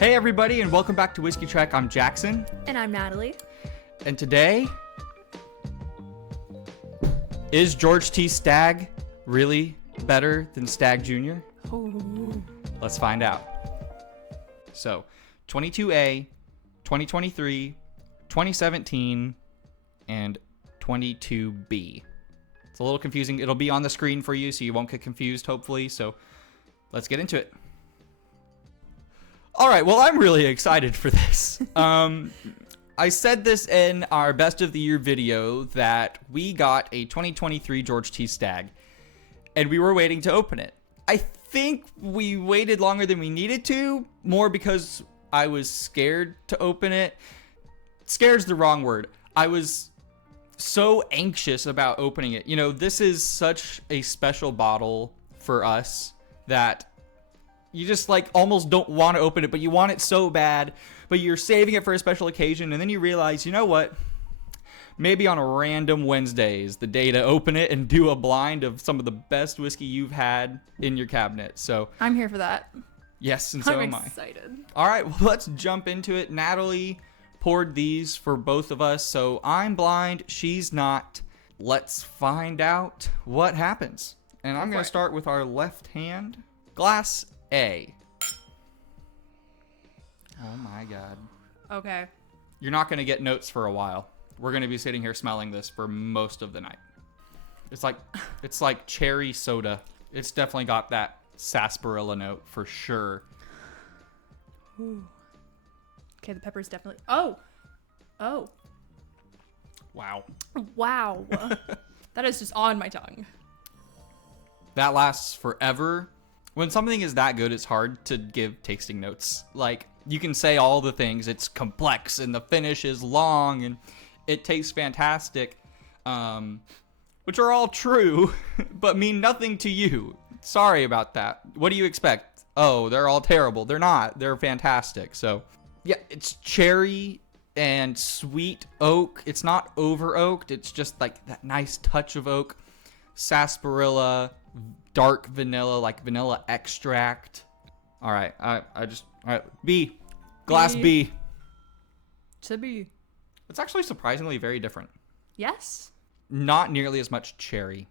Hey everybody, and welcome back to Whiskey Trek. I'm Jackson. And I'm Natalie. And today, is George T. Stagg really better than Stagg Jr.? Oh. Let's find out. So, 22A, 2023, 2017, and 22B. It's a little confusing. It'll be on the screen for you so you won't get confused, hopefully. So, let's get into it. All right, well, I'm really excited for this. I said this in our Best of the Year video that we got a 2023 George T. Stagg, and we were waiting to open it. I think we waited longer than we needed to, more because I was scared to open it. Scared's the wrong word. I was so anxious about opening it. You know, this is such a special bottle for us that you just like almost don't want to open it, but you want it so bad, but you're saving it for a special occasion. And then you realize, you know what? Maybe on a random Wednesday is the day to open it and do a blind of some of the best whiskey you've had in your cabinet. So I'm here for that. Yes, and so I'm am I. excited. All right, well, let's jump into it. Natalie poured these for both of us, so I'm blind, she's not. Let's find out what happens. And I'm going to start with our left hand. Glass A. Oh my God. Okay. You're not going to get notes for a while. We're going to be sitting here smelling this for most of the night. It's like cherry soda. It's definitely got that sarsaparilla note for sure. Ooh. Okay, the pepper's definitely... Oh! Wow. Wow. That is just on my tongue. That lasts forever. When something is that good, it's hard to give tasting notes. Like, you can say all the things. It's complex, and the finish is long, and it tastes fantastic, which are all true, but mean nothing to you. Sorry about that. What do you expect? Oh, they're all terrible. They're not. They're fantastic. So, yeah, it's cherry and sweet oak. It's not over oaked. It's just like that nice touch of oak. Sarsaparilla, dark vanilla, like vanilla extract. All right, all right, B. Glass B. To be. It's actually surprisingly very different. Yes? Not nearly as much cherry.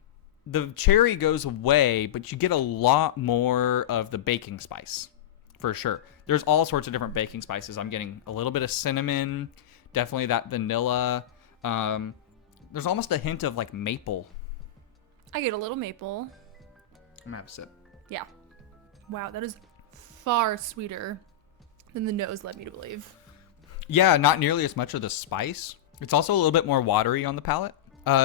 The cherry goes away, but you get a lot more of the baking spice, for sure. There's all sorts of different baking spices. I'm getting a little bit of cinnamon, definitely that vanilla. There's almost a hint of like maple. I get a little maple. I'm gonna have a sip. Yeah. Wow, that is far sweeter than the nose led me to believe. Yeah, not nearly as much of the spice. It's also a little bit more watery on the palate.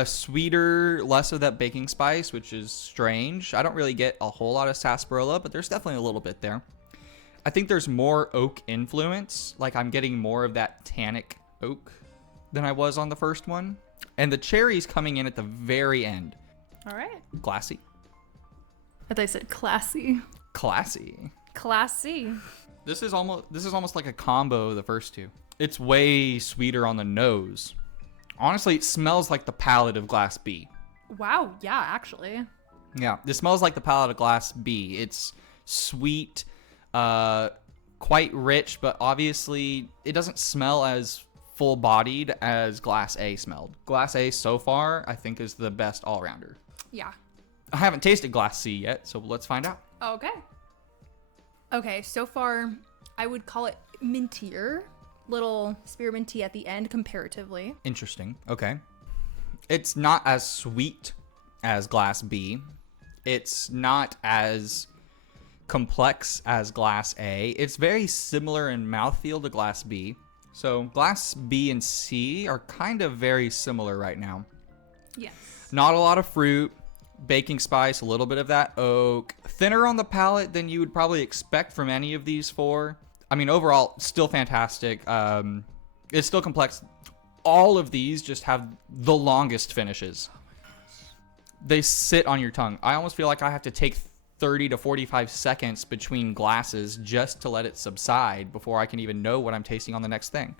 Sweeter, less of that baking spice, which is strange. I don't really get a whole lot of sarsaparilla, but there's definitely a little bit there. I think there's more oak influence. Like, I'm getting more of that tannic oak than I was on the first one. And the cherry's coming in at the very end. All right. Glassy. I thought I said classy. Classy. Classy. This is almost like a combo of the first two. It's way sweeter on the nose. Honestly, it smells like the palate of Glass B. Wow, yeah, actually. Yeah, this smells like the palate of Glass B. It's sweet, quite rich, but obviously it doesn't smell as full-bodied as Glass A smelled. Glass A so far, I think, is the best all-rounder. Yeah. I haven't tasted Glass C yet, so let's find out. Okay, so far, I would call it mintier. Little spearminty at the end, comparatively. Interesting. Okay. It's not as sweet as Glass B. It's not as complex as Glass A. It's very similar in mouthfeel to Glass B. So Glass B and C are kind of very similar right now. Yes. Not a lot of fruit, baking spice, a little bit of that oak. Thinner on the palate than you would probably expect from any of these four. I mean, overall, still fantastic. It's still complex. All of these just have the longest finishes. Oh my gosh. They sit on your tongue. I almost feel like I have to take 30 to 45 seconds between glasses just to let it subside before I can even know what I'm tasting on the next thing.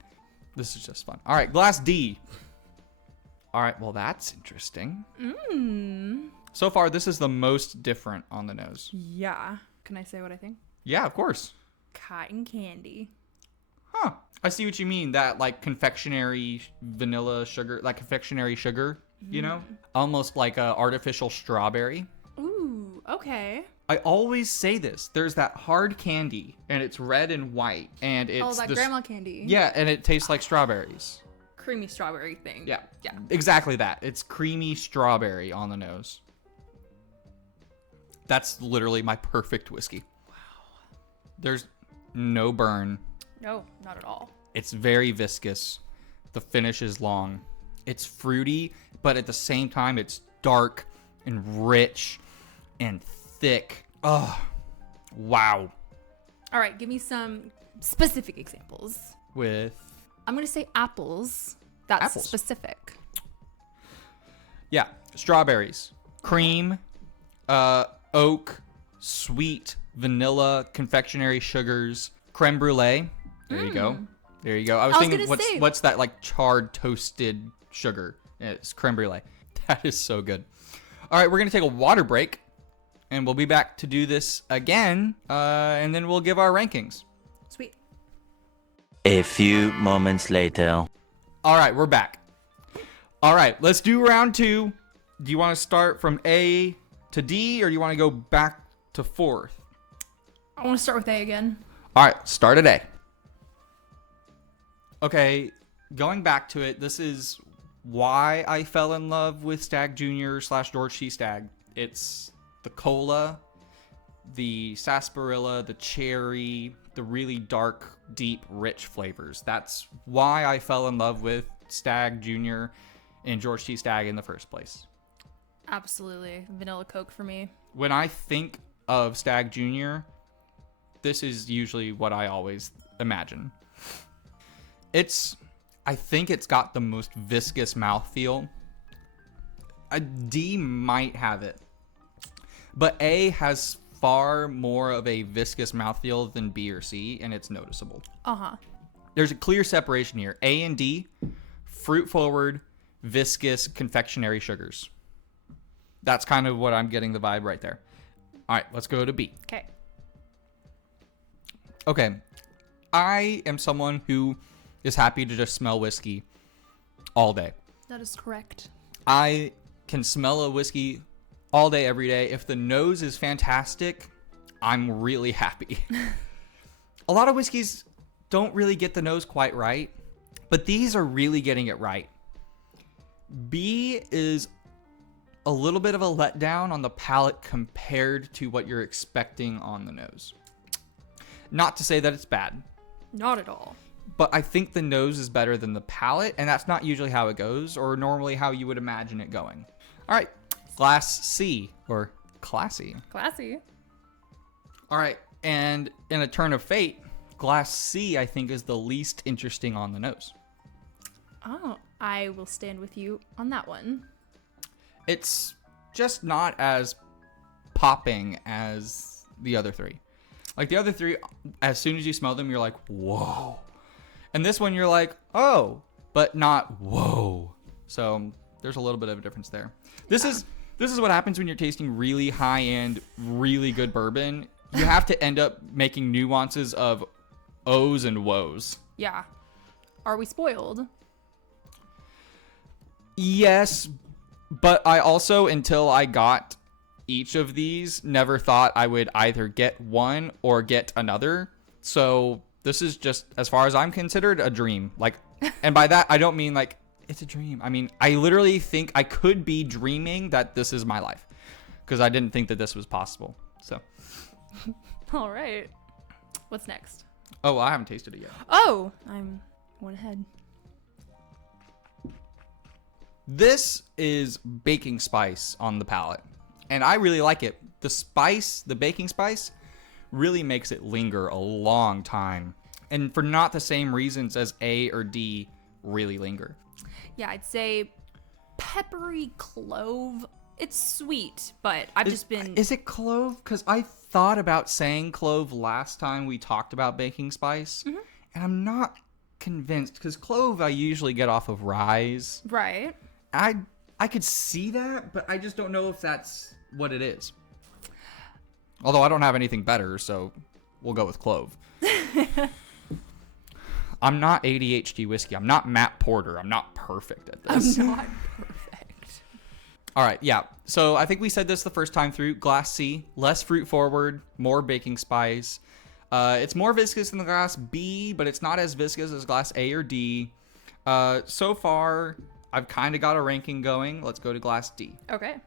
This is just fun. All right, Glass D. All right, well, that's interesting. So far, this is the most different on the nose. Yeah. Can I say what I think? Yeah, of course. Cotton candy. Huh. I see what you mean. That like confectionery vanilla sugar, like confectionery sugar, you know? Almost like a artificial strawberry. Ooh, okay. I always say this. There's that hard candy, and it's red and white, and it's grandma candy. Yeah, and it tastes like strawberries. Creamy strawberry thing. Yeah. Yeah. Exactly that. It's creamy strawberry on the nose. That's literally my perfect whiskey. Wow. There's no burn. No, not at all. It's very viscous. The finish is long. It's fruity, but at the same time, it's dark and rich and thick. Oh, wow. All right, give me some specific examples. With? I'm going to say apples. That's Apples. specific. Yeah, strawberries, cream, oak, sweet, vanilla, confectionery sugars, creme brulee. There you go. There you go. I was thinking, what's that like charred toasted sugar? It's creme brulee. That is so good. All right, we're gonna take a water break, and we'll be back to do this again, and then we'll give our rankings. Sweet. A few moments later. All right, we're back. All right, let's do round 2. Do you want to start from A to D, or do you want to go back to 4th? I want to start with A again. All right, start at A. Okay, going back to it, this is why I fell in love with Stagg Jr. / George T. Stagg. It's the cola, the sarsaparilla, the cherry, the really dark, deep, rich flavors. That's why I fell in love with Stagg Jr. and George T. Stagg in the first place. Absolutely. Vanilla Coke for me. When I think of Stagg Jr., this is usually what I always imagine. I think it's got the most viscous mouthfeel. A D might have it. But A has far more of a viscous mouthfeel than B or C, and it's noticeable. Uh-huh. There's a clear separation here. A and D, fruit forward, viscous, confectionery sugars. That's kind of what I'm getting the vibe right there. All right, let's go to B. Okay. Okay. I am someone who is happy to just smell whiskey all day. That is correct. I can smell a whiskey all day, every day. If the nose is fantastic, I'm really happy. A lot of whiskeys don't really get the nose quite right, but these are really getting it right. B is a little bit of a letdown on the palate compared to what you're expecting on the nose. Not to say that it's bad. Not at all. But I think the nose is better than the palate, and that's not usually how it goes, or normally how you would imagine it going. All right, glass C, or classy. Classy. All right, and in a turn of fate, glass C, I think, is the least interesting on the nose. Oh, I will stand with you on that one. It's just not as popping as the other three. Like the other three, as soon as you smell them, you're like, whoa. And this one, you're like, oh, but not whoa. So there's a little bit of a difference there. This is what happens when you're tasting really high-end, really good bourbon. You have to end up making nuances of O's and woes. Yeah. Are we spoiled? Yes, but I also, until I got each of these, never thought I would either get one or get another. So this is just, as far as I'm considered, a dream. Like, and by that, I don't mean like, it's a dream. I mean, I literally think I could be dreaming that this is my life, because I didn't think that this was possible. So. All right. What's next? Oh, I haven't tasted it yet. Oh, I'm one ahead. This is baking spice on the palate, and I really like it. The spice, the baking spice, really makes it linger a long time, and for not the same reasons as A or D really linger. Yeah, I'd say peppery clove. It's sweet, but I've just been... Is it clove? Because I thought about saying clove last time we talked about baking spice, and I'm not convinced, because clove I usually get off of rye. Right. I could see that, but I just don't know if that's what it is. Although I don't have anything better, so we'll go with clove. I'm not ADHD whiskey. I'm not Matt Porter. I'm not perfect at this. I'm not perfect. All right, yeah. So I think we said this the first time through. Glass C, less fruit forward, more baking spice. It's more viscous than the glass B, but it's not as viscous as glass A or D. So far, I've kind of got a ranking going. Let's go to glass D. Okay. It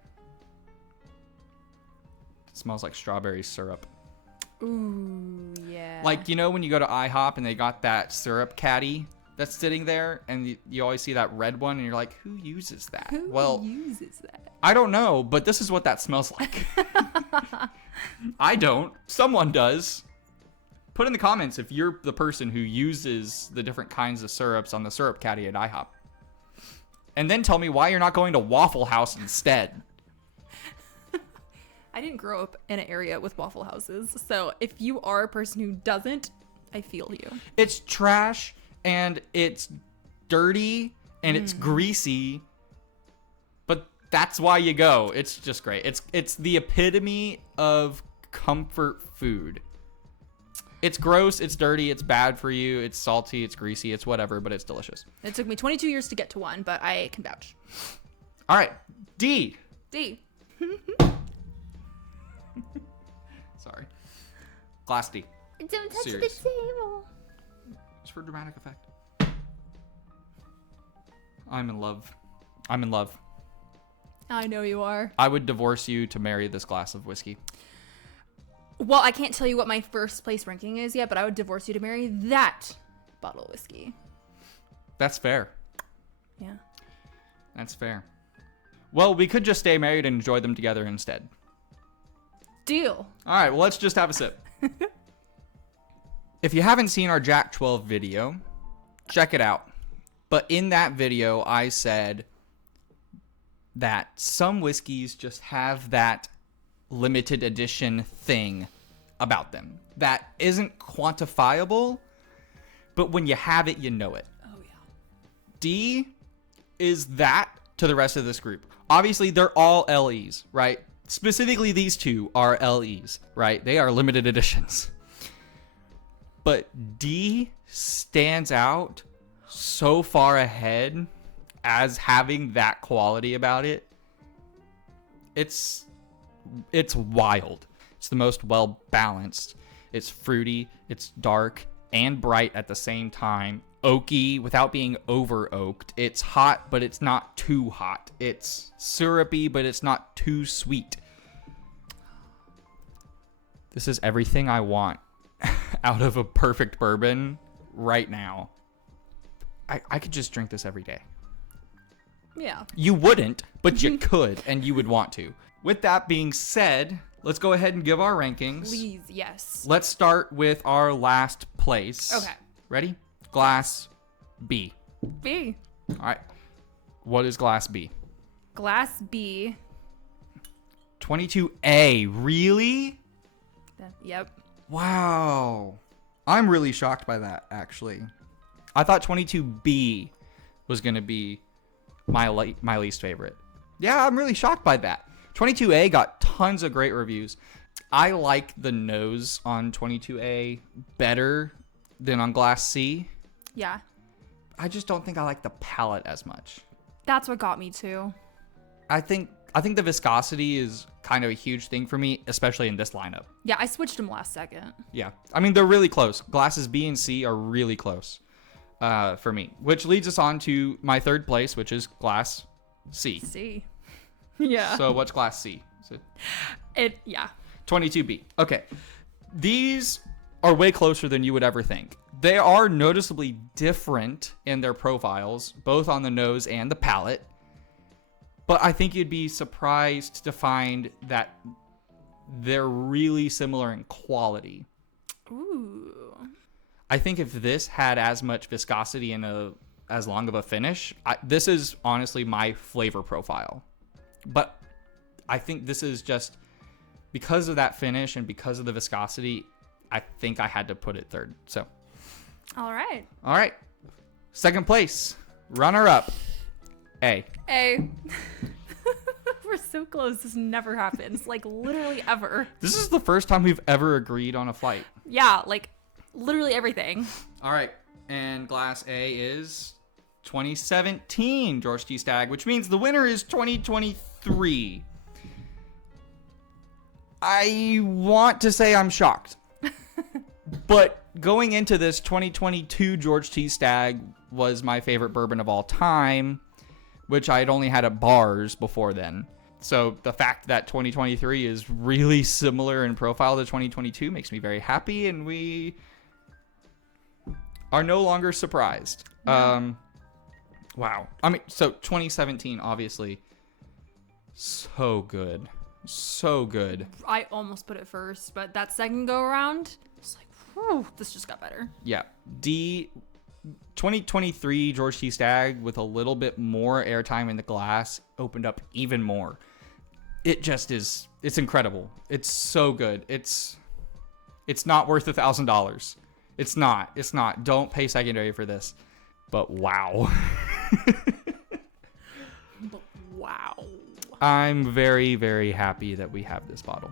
smells like strawberry syrup. Ooh, yeah. Like, you know when you go to IHOP and they got that syrup caddy that's sitting there, and you always see that red one, and you're like, who uses that? Who uses that? I don't know, but this is what that smells like. I don't. Someone does. Put in the comments if you're the person who uses the different kinds of syrups on the syrup caddy at IHOP. And then tell me why you're not going to Waffle House instead. I didn't grow up in an area with Waffle Houses, so if you are a person who doesn't, I feel you. It's trash, and it's dirty, and it's greasy, but that's why you go. It's just great. It's the epitome of comfort food. It's gross, it's dirty, it's bad for you, it's salty, it's greasy, it's whatever, but it's delicious. It took me 22 years to get to one, but I can vouch. All right, D. D. Sorry. Glass D. Don't touch Serious. the table. It's for dramatic effect. I'm in love. I'm in love. I know you are. I would divorce you to marry this glass of whiskey. Well, I can't tell you what my first place ranking is yet, but I would divorce you to marry that bottle of whiskey. That's fair. Yeah. That's fair. Well, we could just stay married and enjoy them together instead. Deal. All right, well, let's just have a sip. If you haven't seen our Jack 12 video, check it out. But in that video, I said that some whiskeys just have that limited edition thing about them that isn't quantifiable, but when you have it, you know it. Oh, yeah. D is that to the rest of this group. Obviously, they're all LEs, right? Specifically, these two are LEs, right? They are limited editions. But D stands out so far ahead as having that quality about it. It's wild. It's the most well balanced. It's fruity, it's dark and bright at the same time. Oaky without being over oaked. It's hot, but it's not too hot. It's syrupy, but it's not too sweet. This is everything I want out of a perfect bourbon right now. I could just drink this every day. Yeah. You wouldn't, but you could, and you would want to. With that being said, let's go ahead and give our rankings. Please, yes. Let's start with our last place. Okay. Ready? Glass B. B. All right. What is glass B? Glass B. 22A. Really? Yep. Wow. I'm really shocked by that, actually. I thought 22B was going to be my least favorite. Yeah, I'm really shocked by that. 22A got tons of great reviews. I like the nose on 22A better than on glass C. Yeah. I just don't think I like the palate as much. That's what got me too. I think the viscosity is kind of a huge thing for me, especially in this lineup. Yeah, I switched them last second. Yeah. I mean, they're really close. Glasses B and C are really close for me, which leads us on to my third place, which is glass C. C. Yeah. So what's glass C? Yeah. 22B. Okay. These are way closer than you would ever think. They are noticeably different in their profiles, both on the nose and the palate. But I think you'd be surprised to find that they're really similar in quality. Ooh. I think if this had as much viscosity and as long of a finish, this is honestly my flavor profile. But I think this is just because of that finish and because of the viscosity, I think I had to put it third. So, All right. Second place, runner up, A. A. We're so close. This never happens. Like literally ever. This is the first time we've ever agreed on a flight. Yeah, like literally everything. All right, and Glass A is 2017 George T. Stagg, which means the winner is 2023. I want to say I'm shocked. But going into this, 2022 George T. Stagg was my favorite bourbon of all time, which I had only had at bars before then. So the fact that 2023 is really similar in profile to 2022 makes me very happy, and we are no longer surprised. Yeah. Wow. I mean, so 2017, obviously, so good. So good. I almost put it first, but that second go around, it's like, whew, this just got better. Yeah. 2023 George T. Stagg with a little bit more airtime in the glass opened up even more. It just is, it's incredible. It's so good. It's not worth $1,000. It's not. Don't pay secondary for this. But wow. But wow. I'm very, very happy that we have this bottle.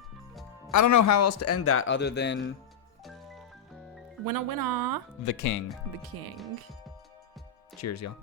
I don't know how else to end that other than Winner, winner. the king. The king. Cheers, y'all.